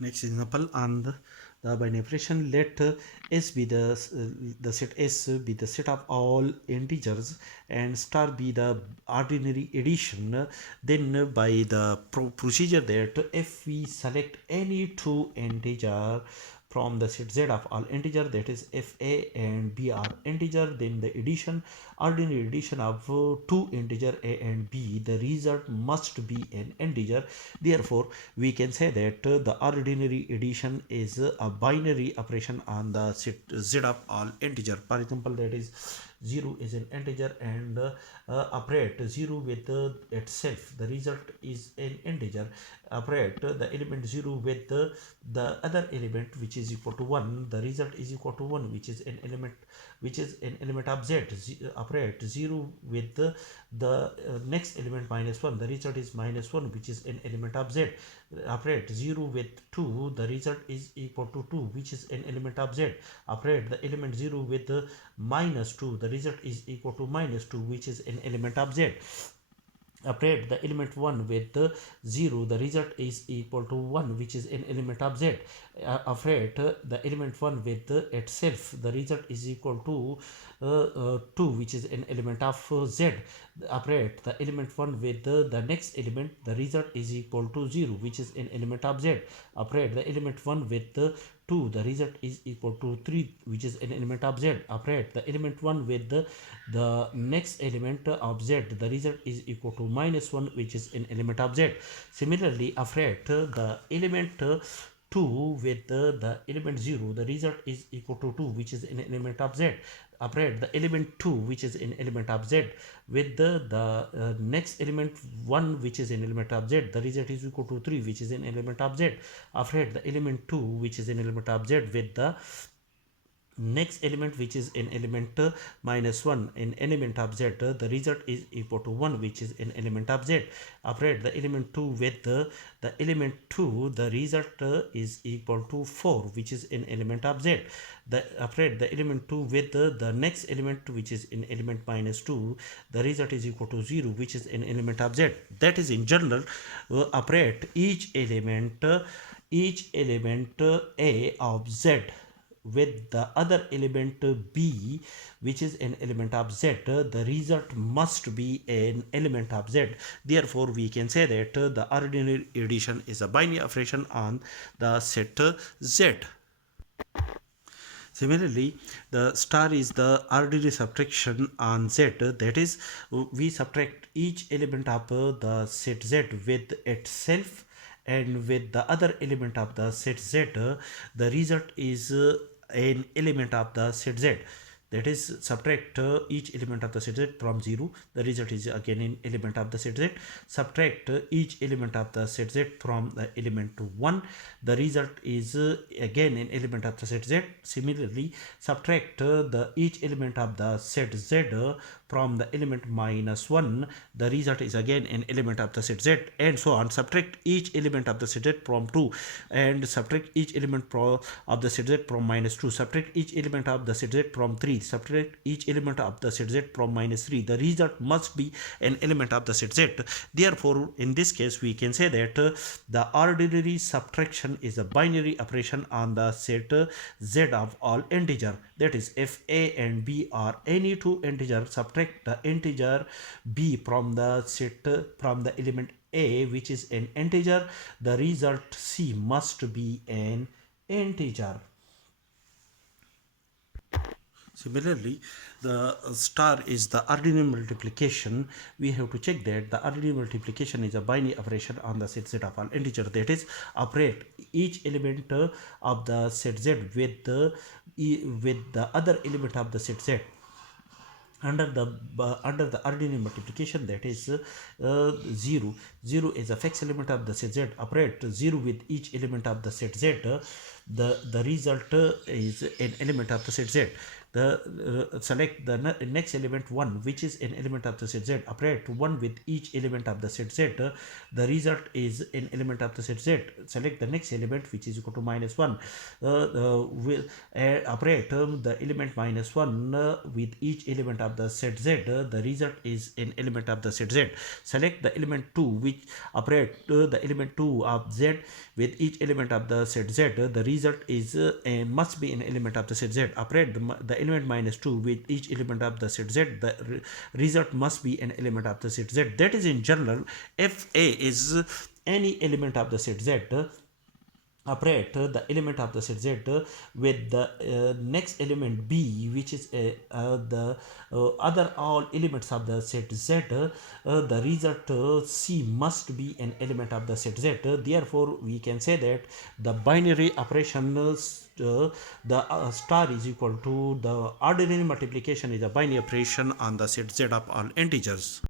Next example on the binary operation. Let S be the set S be the set of all integers and star be the ordinary addition. Then by the procedure that if we select any two integer from the set Z of all integer, that is if A and B are integer, then the addition, ordinary addition of two integer A and B, the result must be an integer. Therefore we can say that the ordinary addition is a binary operation on the set Z of all integer. For example, that is 0 is an integer and operate 0 with itself, the result is an integer. Operate the element 0 with the other element which is equal to 1, the result is equal to 1, which is an element of Z. Operate 0 with the next element minus 1, the result is minus 1, which is an element of Z. Operate 0 with 2, the result is equal to 2, which is an element of Z. Operate the element 0 with minus 2, the result is equal to minus 2, which is an element of Z. Operate the element 1 with 0, the result is equal to 1, which is an element of Z. Operate the element 1 with itself, the result is equal to 2, which is an element of Z. Operate the element 1 with the next element, the result is equal to 0, which is an element of Z. Operate the element 1 with 2, the result is equal to 3, which is an element of Z. Operate the element 1 with the next element of Z, the result is equal to minus 1, which is an element of Z. Similarly, operate the element 2 with the element 0, the result is equal to 2, which is an element of Z. Operate the element 2, which is an element of Z, with the next element 1, which is an element of Z, the result is equal to 3, which is an element of Z. Operate the element 2, which is an element of Z, with the next element which is an element minus 1, an element of Z, the result is equal to 1, which is an element of Z. Operate the element 2 with the element 2, the result is equal to 4, which is an element of Z. Operate the element 2 with the next element, which is an element minus 2, the result is equal to 0, which is an element of Z. That is, in general, operate each element A of Z with the other element B, which is an element of Z, the result must be an element of Z. Therefore we can say that the ordinary addition is a binary operation on the set Z. Similarly, the star is the ordinary subtraction on Z, that is, we subtract each element of the set Z with itself and with the other element of the set Z, the result is an element of the set Z. That is, subtract each element of the set Z from 0, the result is again an element of the set Z. Subtract each element of the set Z from the element 1, the result is again an element of the set Z. Similarly, subtract the each element of the set Z from the element minus 1, the result is again an element of the set Z, and so on. Subtract each element of the set Z from 2, and subtract each element of the set Z from minus 2. Subtract each element of the set Z from 3. Subtract each element of the set Z from minus 3. The result must be an element of the set Z. Therefore, in this case, we can say that the ordinary subtraction is a binary operation on the set Z of all integer. That is, if A and B are any two integers, subtract the integer B from the set from the element A, which is an integer, the result C must be an integer. Similarly, the star is the ordinary multiplication. We have to check that the ordinary multiplication is a binary operation on the set Z of all integer. That is, operate each element of the set Z with the other element of the set Z under the ordinary multiplication, that is 0. 0 is a fixed element of the set Z. Operate 0 with each element of the set Z, the result is an element of the set Z. select the next element 1, which is an element of the set Z. Operate 1 with each element of the set Z. The result is an element of the set Z. Select the next element, which is equal to -1. Will operate the element -1 with each element of the set Z. The result is an element of the set Z. Select the element 2, which operate the element 2 of Z with each element of the set Z. The result is must be an element of the set Z. Operate the element -2 with each element of the set Z. The result must be an element of the set Z. That is, in general, if A is any element of the set Z, operate the element of the set Z with the next element B, which is the other all elements of the set Z. The result C must be an element of the set Z. Therefore, we can say that the binary operation the star is equal to the ordinary multiplication is a binary operation on the set Z of all integers.